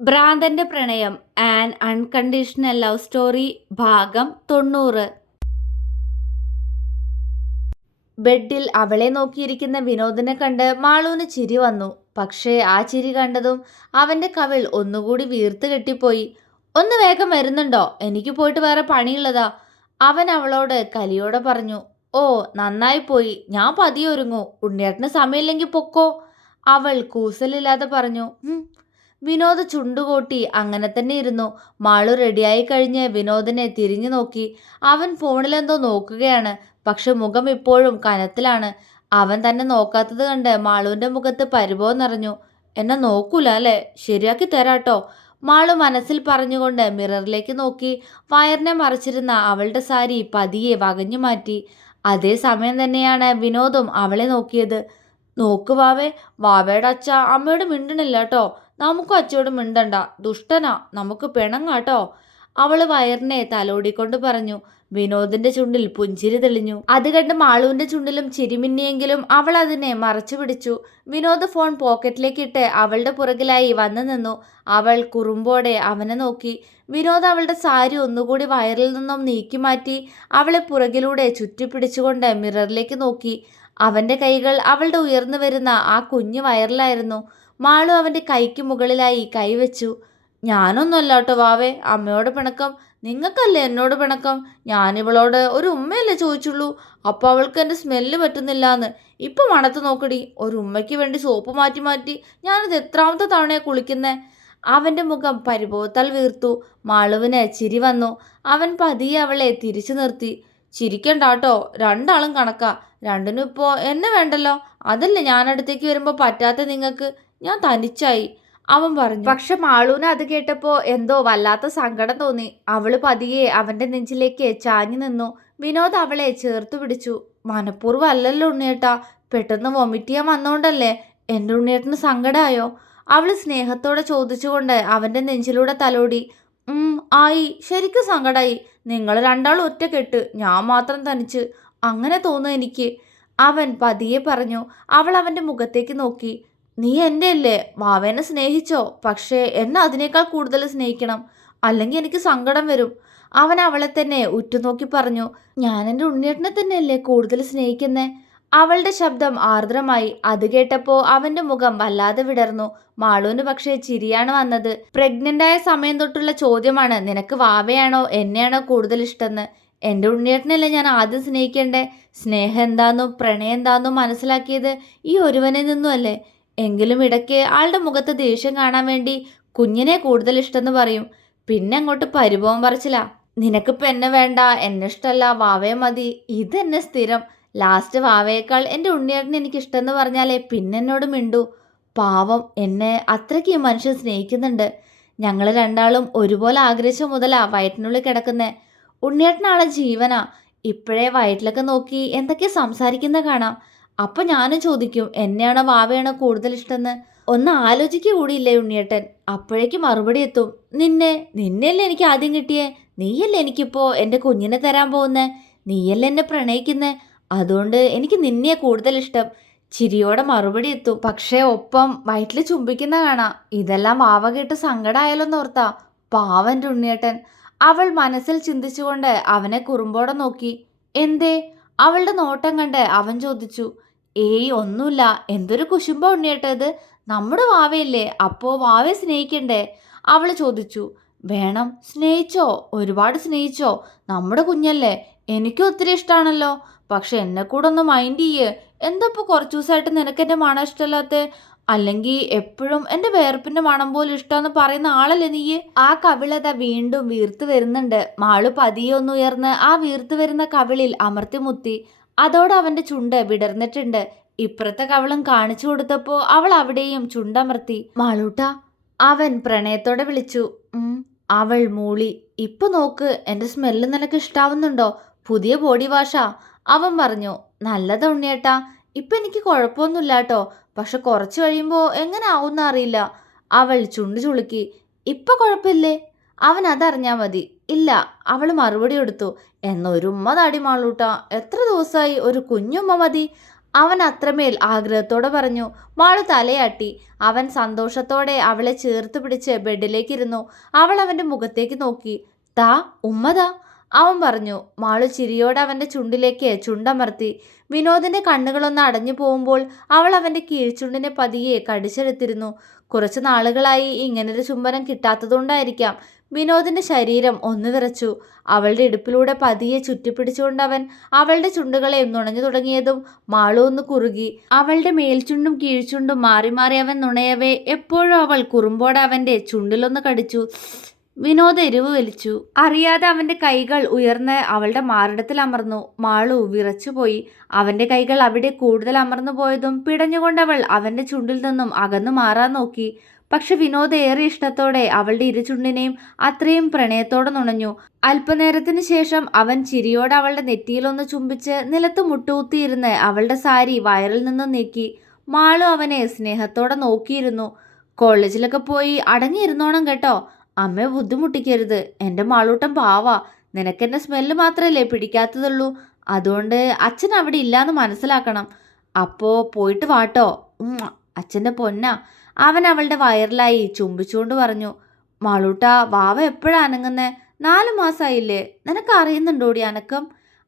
ഭ്രാന്തന്റെ പ്രണയം an unconditional love story ഭാഗം തൊണ്ണൂറ്. ബെഡിൽ അവളെ നോക്കിയിരിക്കുന്ന വിനോദിനെ കണ്ട് മാളൂന് ചിരി വന്നു. പക്ഷേ ആ ചിരി കണ്ടതും അവന്റെ കവിൾ ഒന്നുകൂടി വീർത്ത് കെട്ടിപ്പോയി. ഒന്ന് വേഗം വരുന്നുണ്ടോ? എനിക്ക് പോയിട്ട് വേറെ പണിയുള്ളതാ. അവൻ അവളോട് കലിയോടെ പറഞ്ഞു ഓ നന്നായി പോയി. ഞാൻ പതിയെ ഒരുങ്ങൂ ഉണ്ണിയേട്ടന് സമയമില്ലെങ്കിൽ പൊക്കോ. അവൾ കൂസലില്ലാതെ പറഞ്ഞു. വിനോദ് ചുണ്ടുകൂട്ടി അങ്ങനെ തന്നെ ഇരുന്നു. മാളു റെഡിയായി കഴിഞ്ഞ് വിനോദിനെ തിരിഞ്ഞു നോക്കി. അവൻ ഫോണിലെന്തോ നോക്കുകയാണ്. പക്ഷെ മുഖം ഇപ്പോഴും കനത്തിലാണ്. അവൻ തന്നെ നോക്കാത്തത് കണ്ട് മാളുവിന്റെ മുഖത്ത് പരിഭവം നിറഞ്ഞു. എന്നെ നോക്കൂല അല്ലേ? ശരിയാക്കി തരാട്ടോ. മാളു മനസ്സിൽ പറഞ്ഞുകൊണ്ട് മിററിലേക്ക് നോക്കി. വയറിനെ മറച്ചിരുന്ന അവളുടെ സാരി പതിയെ വകഞ്ഞു മാറ്റി. അതേ സമയം തന്നെയാണ് വിനോദും അവളെ നോക്കിയത്. നോക്ക് വാവേ വാവയുടെ അച്ഛ അമ്മയോട് മിണ്ടണില്ല കേട്ടോ നമുക്കും അച്ചോട് മിണ്ടണ്ട. ദുഷ്ടനാ. നമുക്ക് പിണങ്ങാട്ടോ. അവൾ വയറിനെ തലോടിക്കൊണ്ട് പറഞ്ഞു. വിനോദിന്റെ ചുണ്ടിൽ പുഞ്ചിരി തെളിഞ്ഞു. അത് കണ്ട് മാളുവിന്റെ ചുണ്ടിലും ചിരിമിന്നിയെങ്കിലും അവൾ അതിനെ മറച്ചു പിടിച്ചു. വിനോദ് ഫോൺ പോക്കറ്റിലേക്കിട്ട് അവളുടെ പുറകിലായി വന്നു നിന്നു. അവൾ കുറുമ്പോടെ അവനെ നോക്കി. വിനോദ് അവളുടെ സാരി ഒന്നുകൂടി വയറിൽ നിന്നും നീക്കി മാറ്റി അവളെ പുറകിലൂടെ ചുറ്റിപ്പിടിച്ചുകൊണ്ട് മിററിലേക്ക് നോക്കി. അവന്റെ കൈകൾ അവളുടെ ഉയർന്നു വരുന്ന ആ കുഞ്ഞു വയറിലായിരുന്നു. മാളു അവന്റെ കൈക്ക് മുകളിലായി കൈവച്ചു ഞാനൊന്നുമല്ല കേട്ടോ വാവേ അമ്മയോട് പിണക്കം. നിങ്ങൾക്കല്ലേ എന്നോട് പിണക്കം? ഞാനിവളോട് ഒരു ഉമ്മയല്ലേ ചോദിച്ചുള്ളൂ? അപ്പോൾ അവൾക്ക് എന്റെ സ്മെല്ല് പറ്റുന്നില്ല എന്ന് ഇപ്പം മണത്ത് നോക്കടി. ഒരു ഉമ്മയ്ക്ക് വേണ്ടി സോപ്പ് മാറ്റി മാറ്റി ഞാനിത് എത്രാമത്തെ തവണയാണ് കുളിക്കുന്നേ? അവന്റെ മുഖം പരിഭവത്താൽ വീർത്തു. മാളുവിന് ചിരി വന്നു. അവൻ പതിയെ അവളെ തിരിച്ചു നിർത്തി. ചിരിക്കണ്ട കേട്ടോ രണ്ടാളും കണക്കാ. രണ്ടിനും ഇപ്പോൾ എന്നെ വേണ്ടല്ലോ. അതല്ലേ ഞാനടുത്തേക്ക് വരുമ്പോൾ പറ്റാത്ത നിങ്ങൾക്ക്? ഞാൻ തനിച്ചായി. അവൻ പറഞ്ഞു. പക്ഷെ മാളൂന് അത് കേട്ടപ്പോ എന്തോ വല്ലാത്ത സങ്കടം തോന്നി. അവൾ പതിയെ അവന്റെ നെഞ്ചിലേക്ക് ചാഞ്ഞു നിന്നു. വിനോദ് അവളെ ചേർത്തു പിടിച്ചു. മനഃപൂർവം അല്ലല്ലോ ഉണ്ണിയേട്ടാ. പെട്ടെന്ന് വൊമിറ്റ് ചെയ്യാൻ വന്നോണ്ടല്ലേ? എന്റെ ഉണ്ണിയേട്ടന് സങ്കടമായോ അവൾ സ്നേഹത്തോടെ ചോദിച്ചുകൊണ്ട് അവന്റെ നെഞ്ചിലൂടെ തലോടി. ഉം ആയി. ശരിക്കും സങ്കടായി. നിങ്ങൾ രണ്ടാളും ഒറ്റക്കെട്ട് ഞാൻ മാത്രം തനിച്ച്. അങ്ങനെ തോന്നുന്നു എനിക്ക്. അവൻ പതിയെ പറഞ്ഞു. അവൾ അവന്റെ മുഖത്തേക്ക് നോക്കി. നീ എന്റെ അല്ലേ വാവേനെ സ്നേഹിച്ചോ? പക്ഷേ എന്നെ അതിനേക്കാൾ കൂടുതൽ സ്നേഹിക്കണം. അല്ലെങ്കിൽ എനിക്ക് സങ്കടം വരും. അവൻ അവളെ തന്നെ ഉറ്റുനോക്കി പറഞ്ഞു ഞാൻ എന്റെ ഉണ്ണിയേട്ടനെ തന്നെയല്ലേ കൂടുതൽ സ്നേഹിക്കുന്നേ? അവളുടെ ശബ്ദം ആർദ്രമായി. അത് കേട്ടപ്പോൾ അവന്റെ മുഖം വല്ലാതെ വിടർന്നു. മാളൂന് പക്ഷേ ചിരിയാണ് വന്നത്. പ്രഗ്നന്റായ സമയം തൊട്ടുള്ള ചോദ്യമാണ് നിനക്ക് വാവയാണോ എന്നെയാണോ കൂടുതൽ ഇഷ്ടമെന്ന് എന്റെ ഉണ്ണിയേട്ടനല്ലേ ഞാൻ ആദ്യം സ്നേഹിക്കേണ്ടേ? സ്നേഹം എന്താണെന്നും പ്രണയം എന്താണെന്നും മനസ്സിലാക്കിയത് ഈ ഒരുവനിൽ നിന്നുമല്ലേ? എങ്കിലും ഇടയ്ക്ക് ആളുടെ മുഖത്ത് ദേഷ്യം കാണാൻ വേണ്ടി കുഞ്ഞിനെ കൂടുതൽ ഇഷ്ടമെന്ന് പറയും. പിന്നെ അങ്ങോട്ട് പരിഭവം പറിച്ചില്ല നിനക്കിപ്പോൾ എന്നെ വേണ്ട എന്നെ ഇഷ്ടമല്ല വാവയെ മതി. ഇതെന്നെ സ്ഥിരം. ലാസ്റ്റ് വാവയേക്കാൾ എന്റെ ഉണ്ണിയേട്ടന് എനിക്ക് ഇഷ്ടമെന്ന് പറഞ്ഞാലേ പിന്നെ എന്നോട് മിണ്ടു. പാവം എന്നെ അത്രയ്ക്ക് ഈ മനുഷ്യൻ സ്നേഹിക്കുന്നുണ്ട്. ഞങ്ങൾ രണ്ടാളും ഒരുപോലെ ആഗ്രഹിച്ച മുതലാ വയറ്റിനുള്ളിൽ കിടക്കുന്നേ. ഉണ്ണിയേട്ടനാളെ ജീവനാ. ഇപ്പോഴേ വയറ്റിലൊക്കെ നോക്കി എന്തൊക്കെ സംസാരിക്കുന്ന കാണാം. അപ്പം ഞാനും ചോദിക്കും എന്നെയാണോ വാവയാണോ കൂടുതൽ ഇഷ്ടമെന്ന് ഒന്ന് ആലോചിക്കുക കൂടിയില്ലേ ഉണ്ണിയേട്ടൻ. അപ്പോഴേക്ക് മറുപടി എത്തും. നിന്നെ നിന്നെയല്ലേ എനിക്ക് ആദ്യം കിട്ടിയേ? നീയല്ലേ എനിക്കിപ്പോൾ എന്റെ കുഞ്ഞിനെ തരാൻ പോകുന്നേ? നീയല്ലേ എന്നെ പ്രണയിക്കുന്നേ? അതുകൊണ്ട് എനിക്ക് നിന്നെ കൂടുതൽ ഇഷ്ടം. ചിരിയോടെ മറുപടി എത്തും. പക്ഷേ ഒപ്പം വയറ്റിൽ ചുംബിക്കുന്ന കാണാം. ഇതെല്ലാം വാവ കേട്ട് സങ്കടമായാലോന്ന് ഓർത്താ. പാവന്റെ ഉണ്ണിയേട്ടൻ. അവൾ മനസ്സിൽ ചിന്തിച്ചുകൊണ്ട് അവനെ കുറുമ്പോടെ നോക്കി. എന്തേ? അവളുടെ നോട്ടം കണ്ട് അവൻ ചോദിച്ചു. ഏയ് ഒന്നുമില്ല. എന്തൊരു കുശുമ്പ ഉണ്ണിയേട്ടത് നമ്മുടെ വാവയല്ലേ. അപ്പോൾ വാവയെ സ്നേഹിക്കണ്ടേ? അവൾ ചോദിച്ചു. വേണം സ്നേഹിച്ചോ? ഒരുപാട് സ്നേഹിച്ചോ? നമ്മുടെ കുഞ്ഞല്ലേ. എനിക്കും ഒത്തിരി ഇഷ്ടമാണല്ലോ പക്ഷെ എന്നെ കൂടെ ഒന്ന് മൈൻഡ് ചെയ്യേ. എന്തപ്പോൾ കുറച്ച് ദിവസമായിട്ട് നിനക്ക് എന്റെ മണം ഇഷ്ടമല്ലാത്ത? അല്ലെങ്കിൽ എപ്പോഴും എന്റെ വേർപ്പിന്റെ മണം പോലും ഇഷ്ടമെന്ന് പറയുന്ന ആളല്ലേ നീ ആ കവിളത വീണ്ടും വീർത്ത് വരുന്നുണ്ട്. മാളു പതിയെ ഒന്ന് ഉയർന്ന് ആ വീർത്ത് വരുന്ന കവിളിൽ അമർത്തി മുത്തി. അതോടെ അവന്റെ ചുണ്ട് വിടർന്നിട്ടുണ്ട്. ഇപ്പുറത്തെ കവളും കാണിച്ചു കൊടുത്തപ്പോൾ അവൾ അവിടെയും ചുണ്ടമർത്തി. മാളൂട്ട അവൻ പ്രണയത്തോടെ വിളിച്ചു. അവൾ മൂളി. ഇപ്പൊ നോക്ക് എന്റെ സ്മെല്ല് നിനക്ക് ഇഷ്ടാവുന്നുണ്ടോ? പുതിയ ബോഡി വാഷാ. അവൻ പറഞ്ഞു നല്ലത് ഉണ്ണിയേട്ടാ. ഇപ്പൊ എനിക്ക് കുഴപ്പമൊന്നുമില്ല കേട്ടോ പക്ഷെ കുറച്ച് കഴിയുമ്പോൾ എങ്ങനെ ആവുമെന്ന് അറിയില്ല. അവൾ ചുണ്ടു ചുളുക്കി ഇപ്പൊ കുഴപ്പമില്ലേ? അവൻ അതറിഞ്ഞാൽ മതി. ഇല്ല അവൾ മറുപടി കൊടുത്തു. എന്നൊരു ഉമ്മ താടി എത്ര ദിവസമായി ഒരു കുഞ്ഞുമ്മ മതി. അവൻ അത്രമേൽ ആഗ്രഹത്തോടെ പറഞ്ഞു. മാൾ തലയാട്ടി. അവൻ സന്തോഷത്തോടെ അവളെ ചേർത്ത് പിടിച്ച് ബെഡിലേക്കിരുന്നു. അവൾ അവന്റെ മുഖത്തേക്ക് നോക്കി. താ ഉമ്മതാ അവൻ പറഞ്ഞു. മാൾ ചിരിയോടെ അവന്റെ ചുണ്ടിലേക്ക് ചുണ്ടമർത്തി. വിനോദിന്റെ കണ്ണുകളൊന്ന് അടഞ്ഞു പോകുമ്പോൾ അവൾ അവന്റെ കീഴ്ചുണ്ടിനെ പതിയെ കടിച്ചെടുത്തിരുന്നു. കുറച്ച് നാളുകളായി ഇങ്ങനൊരു ചുംബനം കിട്ടാത്തതുകൊണ്ടായിരിക്കാം വിനോദിന്റെ ശരീരം ഒന്ന് വിറച്ചു. അവളുടെ ഇടുപ്പിലൂടെ പതിയെ ചുറ്റിപ്പിടിച്ചുകൊണ്ട് അവൻ അവളുടെ ചുണ്ടുകളെ നുണഞ്ഞു തുടങ്ങിയതും മാളു ഒന്ന് കുറുകി. അവളുടെ മേൽചുണ്ടും കീഴ്ചുണ്ടും മാറി മാറി അവൻ നുണയവേ. എപ്പോഴും അവൾ കുറുമ്പോടെ അവന്റെ ചുണ്ടിലൊന്ന് കടിച്ചു. വിനോദ് എരിവ് വലിച്ചു. അറിയാതെ അവന്റെ കൈകൾ ഉയർന്ന് അവളുടെ മാറിടത്തിൽ അമർന്നു. മാളു വിറച്ചുപോയി അവന്റെ കൈകൾ അവിടെ കൂടുതൽ അമർന്നു പോയതും പിടഞ്ഞുകൊണ്ട് അവൾ അവന്റെ ചുണ്ടിൽ നിന്നും അകന്നു മാറാൻ നോക്കി. പക്ഷെ വിനോദ് ഏറെ ഇഷ്ടത്തോടെ അവളുടെ ഇരുചുണ്ടിനെയും അത്രയും പ്രണയത്തോടെ നുണഞ്ഞു അല്പനേരത്തിന് ശേഷം അവൻ ചിരിയോടെ അവളുടെ നെറ്റിയിലൊന്ന് ചുംബിച്ച് നിലത്ത് മുട്ടുകുത്തിയിരുന്ന് അവളുടെ സാരി വയറിൽ നിന്നും നീക്കി മാളു അവനെ സ്നേഹത്തോടെ നോക്കിയിരുന്നു. കോളേജിലൊക്കെ പോയി അടങ്ങിയിരുന്നോണം കേട്ടോ. അമ്മയെ ബുദ്ധിമുട്ടിക്കരുത്. എന്റെ മാളൂട്ടം പാവാ. നിനക്കെന്റെ സ്മെല്ല് മാത്രമല്ലേ പിടിക്കാത്തതുള്ളൂ. അതുകൊണ്ട് അച്ഛൻ അവിടെ ഇല്ലാന്ന് മനസ്സിലാക്കണം. അപ്പോൾ പോയിട്ട് വാട്ടോ. അച്ഛന്റെ പൊന്ന. അവൻ അവളുടെ വയറിലായി ചുംബിച്ചുകൊണ്ട് പറഞ്ഞു മാളൂട്ട വാവ എപ്പോഴാ അനങ്ങുന്നേ? നാലു മാസമായില്ലേ നിനക്ക് അറിയുന്നുണ്ടോടി അനക്കം?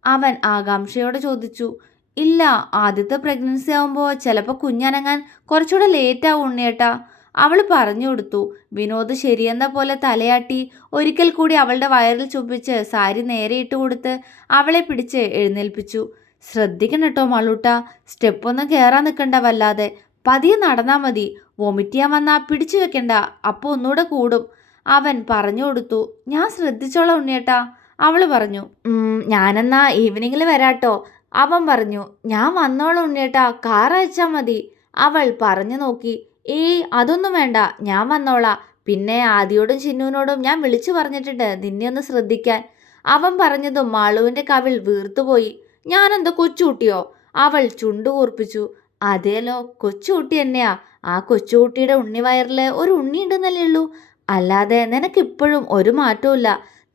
അവൻ ആകാംക്ഷയോടെ ചോദിച്ചു ഇല്ല ആദ്യത്തെ പ്രഗ്നൻസി ആവുമ്പോൾ ചിലപ്പോൾ കുഞ്ഞനങ്ങാൻ കുറച്ചുകൂടെ ലേറ്റ് ആവും ഉണ്ണിയേട്ടാ. അവൾ പറഞ്ഞു കൊടുത്തു വിനോദ് ശരിയെന്ന പോലെ തലയാട്ടി ഒരിക്കൽ കൂടി അവളുടെ വയറിൽ ചുംബിച്ച് സാരി നേരെ ഇട്ട് കൊടുത്ത് അവളെ പിടിച്ച് എഴുന്നേൽപ്പിച്ചു. ശ്രദ്ധിക്കണം കേട്ടോ മാളൂട്ട സ്റ്റെപ്പൊന്നും കയറാൻ നിൽക്കണ്ട വല്ലാതെ. പതിയെ നടന്നാൽ മതി. വൊമിറ്റ് ചെയ്യാൻ വന്നാ പിടിച്ചു വെക്കണ്ട അപ്പോൾ ഒന്നുകൂടെ കൂടും. അവൻ പറഞ്ഞു കൊടുത്തു ഞാൻ ശ്രദ്ധിച്ചോളാം ഉണ്ണിയേട്ടാ. അവൾ പറഞ്ഞു "ഉം, ഞാനെന്നാ ഈവനിങ്ങിൽ വരാട്ടോ. അവൻ പറഞ്ഞു ഞാൻ വന്നോളാം ഉണ്ണിയേട്ടാ കാർ അയച്ചാൽ മതി. അവൾ പറഞ്ഞു നോക്കി ഏയ് അതൊന്നും വേണ്ട ഞാൻ വന്നോളാം. പിന്നെ ആദിയോടും ചിന്നുവിനോടും ഞാൻ വിളിച്ചു പറഞ്ഞിട്ടുണ്ട് നിന്നെ ഒന്ന് ശ്രദ്ധിക്കാൻ. അവൻ പറഞ്ഞതും മാളുവിന്റെ കവിൽ വീർത്തുപോയി. ഞാനെന്താ കൊച്ചുകുട്ടിയോ? അവൾ ചുണ്ടു കൂർപ്പിച്ചു അതേലോ കൊച്ചുകുട്ടി തന്നെയാ. ആ കൊച്ചുകുട്ടിയുടെ ഉണ്ണിവയറിൽ ഒരു ഉണ്ണി ഉണ്ടെന്നല്ലേ ഉള്ളൂ? അല്ലാതെ നിനക്കിപ്പോഴും ഒരു മാറ്റവും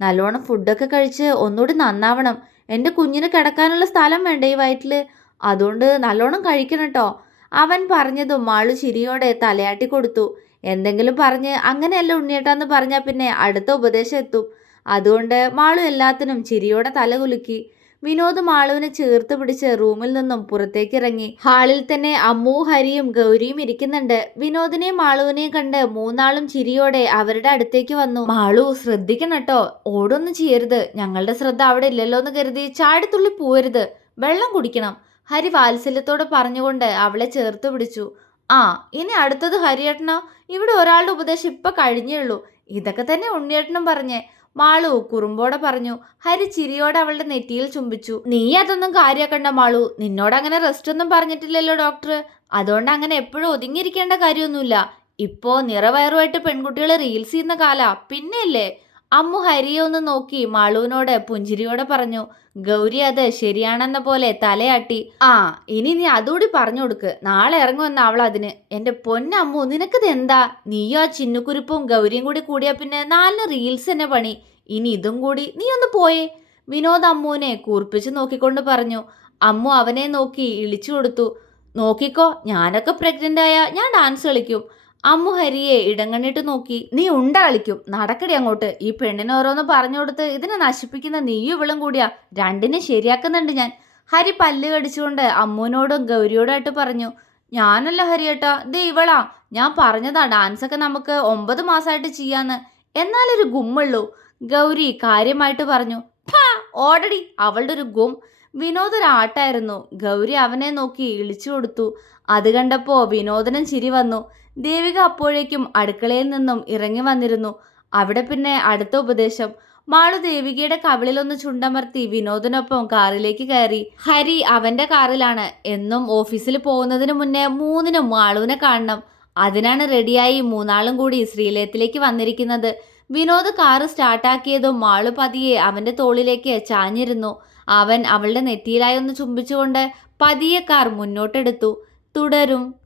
നല്ലോണം ഫുഡൊക്കെ കഴിച്ച് ഒന്നുകൂടി നന്നാവണം. എന്റെ കുഞ്ഞിന് കിടക്കാനുള്ള സ്ഥലം വേണ്ട ഈ വയറ്റിൽ അതുകൊണ്ട് നല്ലോണം കഴിക്കണം കേട്ടോ അവൻ പറഞ്ഞതും മാളു ചിരിയോടെ തലയാട്ടി കൊടുത്തു. എന്തെങ്കിലും പറഞ്ഞ് അങ്ങനെയല്ല ഉണ്ണിയേട്ടാന്ന് പറഞ്ഞാൽ പിന്നെ അടുത്ത ഉപദേശം എത്തും. അതുകൊണ്ട് മാളു എല്ലാത്തിനും ചിരിയോടെ തല കുലുക്കി. വിനോദ് മാളുവിനെ ചേർത്ത് പിടിച്ച് റൂമിൽ നിന്നും പുറത്തേക്ക് ഇറങ്ങി ഹാളിൽ തന്നെ അമ്മു ഹരിയും ഗൗരിയും ഇരിക്കുന്നുണ്ട്. വിനോദിനെയും മാളുവിനെയും കണ്ട് മൂന്നാളും ചിരിയോടെ അവരുടെ അടുത്തേക്ക് വന്നു. മാളു ശ്രദ്ധിക്കണം കേട്ടോ ഓടൊന്നും ചെയ്യരുത്. ഞങ്ങളുടെ ശ്രദ്ധ അവിടെ ഇല്ലല്ലോ എന്ന് കരുതി ചാടിത്തുള്ളി പോവരുത്. വെള്ളം കുടിക്കണം. ഹരി വാത്സല്യത്തോടെ പറഞ്ഞുകൊണ്ട് അവളെ ചേർത്ത് പിടിച്ചു. ആ ഇനി അടുത്തത് ഹരിയേട്ടനോ? ഇവിടെ ഒരാളുടെ ഉപദേശം ഇപ്പൊ കഴിഞ്ഞേ ഉള്ളൂ. ഇതൊക്കെ തന്നെ ഉണ്ണിയേട്ടനും പറഞ്ഞേ. മാളു കുറുമ്പോടെ പറഞ്ഞു ഹരി ചിരിയോടെ അവളുടെ നെറ്റിയിൽ ചുംബിച്ചു. നീ അതൊന്നും കാര്യാക്കണ്ട മാളു. നിന്നോട് അങ്ങനെ റെസ്റ്റ് ഒന്നും പറഞ്ഞിട്ടില്ലല്ലോ ഡോക്ടർ അതുകൊണ്ട് അങ്ങനെ എപ്പോഴും ഒതുങ്ങിയിരിക്കേണ്ട കാര്യമൊന്നുമില്ല. ഇപ്പോ നിറവയറുമായിട്ട് പെൺകുട്ടികൾ റീൽസ് ചെയ്യുന്ന കാലാ. പിന്നെയല്ലേ? അമ്മു ഹരിയെ ഒന്ന് നോക്കി മാളുവിനോട് പുഞ്ചിരിയോടെ പറഞ്ഞു ഗൗരി അത് ശരിയാണെന്ന പോലെ തലയാട്ടി. ആ ഇനി നീ അതുകൂടി പറഞ്ഞു കൊടുക്ക്. നാളെ ഇറങ്ങുമെന്ന അവൾ അതിന്. എന്റെ പൊന്നമ്മു നിനക്കിത് എന്താ? നീയോ ആ ചിന്നുക്കുരുപ്പും ഗൗരിയും കൂടി കൂടിയാ പിന്നെ നാലിന് റീൽസ് തന്നെ പണി. ഇനി ഇതും കൂടി. നീ ഒന്ന് പോയേ. വിനോദ് അമ്മുവിനെ കൂർപ്പിച്ച് നോക്കിക്കൊണ്ട് പറഞ്ഞു. അമ്മു അവനെ നോക്കി ഇളിച്ചു കൊടുത്തു. നോക്കിക്കോ ഞാനൊക്കെ പ്രഗ്നന്റ് ആയ ഞാൻ ഡാൻസ് കളിക്കും. അമ്മു ഹരിയെ ഇടങ്ങണിട്ട് നോക്കി. നീ ഉണ്ടാളിക്കും. നടക്കടി അങ്ങോട്ട്. ഈ പെണ്ണിന് ഓരോന്ന് പറഞ്ഞു കൊടുത്ത് ഇതിനെ നശിപ്പിക്കുന്ന നീയും ഇവളും കൂടിയാ. രണ്ടിനെ ശരിയാക്കുന്നുണ്ട് ഞാൻ. ഹരി പല്ല് കടിച്ചുകൊണ്ട് അമ്മുവിനോടും ഗൗരിയോടായിട്ട് പറഞ്ഞു. ഞാനല്ല ഹരിയേട്ടാ. ദേ ഇവളാ. ഞാൻ പറഞ്ഞതാ ഡാൻസ് ഒക്കെ നമുക്ക് ഒമ്പത് മാസമായിട്ട് ചെയ്യാന്ന്. എന്നാലൊരു ഗുമ്മുള്ളൂ. ഗൗരി കാര്യമായിട്ട് പറഞ്ഞു. "ഫാ, ഓടടി. അവളുടെ ഒരു ഗും. വിനോദൊരാട്ടായിരുന്നു ഗൗരി അവനെ നോക്കി ഇളിച്ചു കൊടുത്തു. അത് കണ്ടപ്പോ വിനോദനം ചിരി വന്നു. ദേവിക അപ്പോഴേക്കും അടുക്കളയിൽ നിന്നും ഇറങ്ങി വന്നിരുന്നു. അവിടെ പിന്നെ അടുത്ത ഉപദേശം. മാളു ദേവികയുടെ കവിളിലൊന്ന് ചുണ്ടമർത്തി വിനോദിനൊപ്പം കാറിലേക്ക് കയറി. ഹരി അവന്റെ കാറിലാണ്. എന്നും ഓഫീസിൽ പോകുന്നതിന് മുന്നേ മൂന്നിനും മാളുവിനെ കാണണം. അതിനാണ് റെഡിയായി മൂന്നാളും കൂടി ശ്രീലയത്തിലേക്ക് വന്നിരിക്കുന്നത്. വിനോദ് കാറ് സ്റ്റാർട്ടാക്കിയതും മാളു പതിയെ അവന്റെ തോളിലേക്ക് ചാഞ്ഞിരുന്നു. അവൻ അവളുടെ നെറ്റിയിലായി ഒന്ന് ചുംബിച്ചുകൊണ്ട് പതിയെ കാർ മുന്നോട്ടെടുത്തു. തുടരും.